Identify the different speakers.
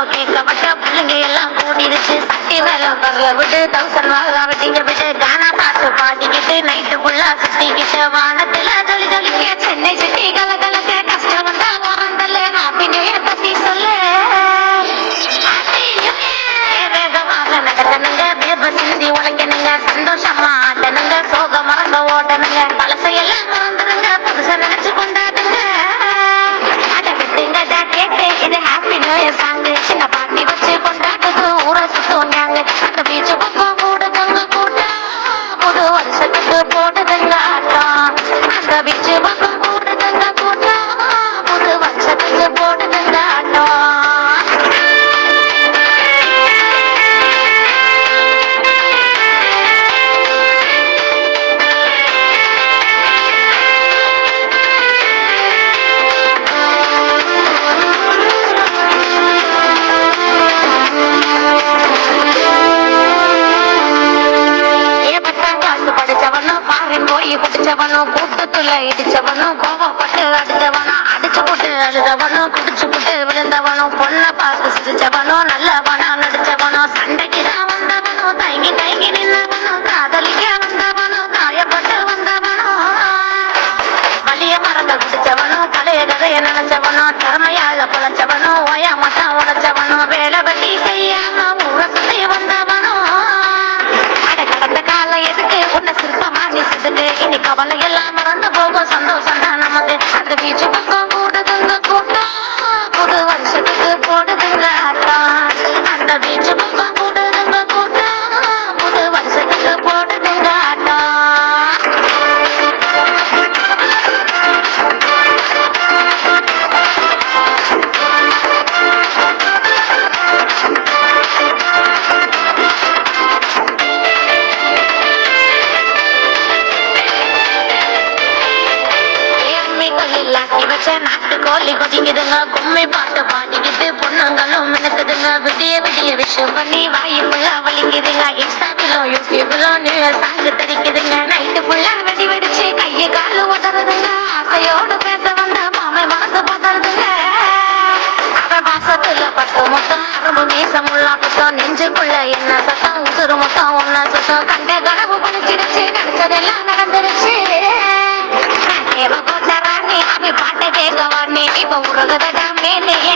Speaker 1: பத்து கேட்கப்பட்ட பிள்ளைங்க எல்லாம் கூட்டிருச்சு சட்டி மேல விட்டு தௌசண்ட் வாங்க வெட்டிங்க விட்டு கானா பாட்டு பாடிக்கிட்டு நைட்டு ஃபுல்லா சுத்திக்கிட்டு வானத்துல ஜொலி ஜொலிக்க சென்னை சுத்தி கல கலக்க கஷ்டம் வந்தா வரந்தல்ல ஹாப்பி நியூ இயர் பத்தி சொல்லு. Happy New Year. வேகமாக நடக்கணுங்க. வேர்வை சிந்தி உழைக்கணுங்க. சந்தோஷமா இது ஹாப்பி சின்ன பாட்டி வச்சு கொண்டாடுது ஊரை சுத்துவாங்க அந்த பீச்சு பக்கம் புது வருஷத்துக்கு போடுதுங்க ஆட்டம் அந்த பீச்சு பக்கம் போய் பிடிச்சவனும் கூட்டத்துல இடிச்சவனும் கோவப்பட்டு அடிச்சவனும் அடிச்சு போட்டு அழுதவனும் குடிச்சு போட்டு விழுந்தவனும் பொண்ணை பார்த்து சிரிச்சவனும் நல்லவனா நடிச்சவனும் சண்டைக்கு தான் வந்தவனும் தயங்கி தயங்கி நின்னவனும் காதலிக்க வந்தவனும் காயப்பட்டு வந்தவனும். வலிய மறந்த குடிச்சவனும் பழைய கதைய நினைச்சவனும் திறமையாக பழச்சவனும் ஓயா నీ సిద్ధ లేని కవల ఎలా మరన్న పోగ வச்ச நாட்டு கோழி கொதிக்குதுங்க. கும்மி பாட்டு பாடிக்கிட்டு பொண்ணுங்களும் மினுக்குதுங்க. விடிய விடிய விஷயம் பண்ணி வாயு ஃபுல்லா வலிக்குதுங்க இன்ஸ்டாவிலும் யூடியூபிலும் நியூ சாங்கு தெரிக்குதுங்க. நைட்டு ஃபுல்லா வெடி வெடிச்சு கையை காலு உதறதுங்க. ஆசையோடு பேச வந்த மாமை மனசு பதறதுங்க. அவன் பாசத்துல பட்டு மொத்தம் அரும்பு மீசம் உள்ள புத்தம் நெஞ்சுக்குள்ள என்ன சத்தம் உசுறு மொத்தம் ஒன்ன சுத்தம். கண்ட கனவு பழிச்சிருச்சு நினைச்சதெல்லாம் நடந்துருச்சு. がダダ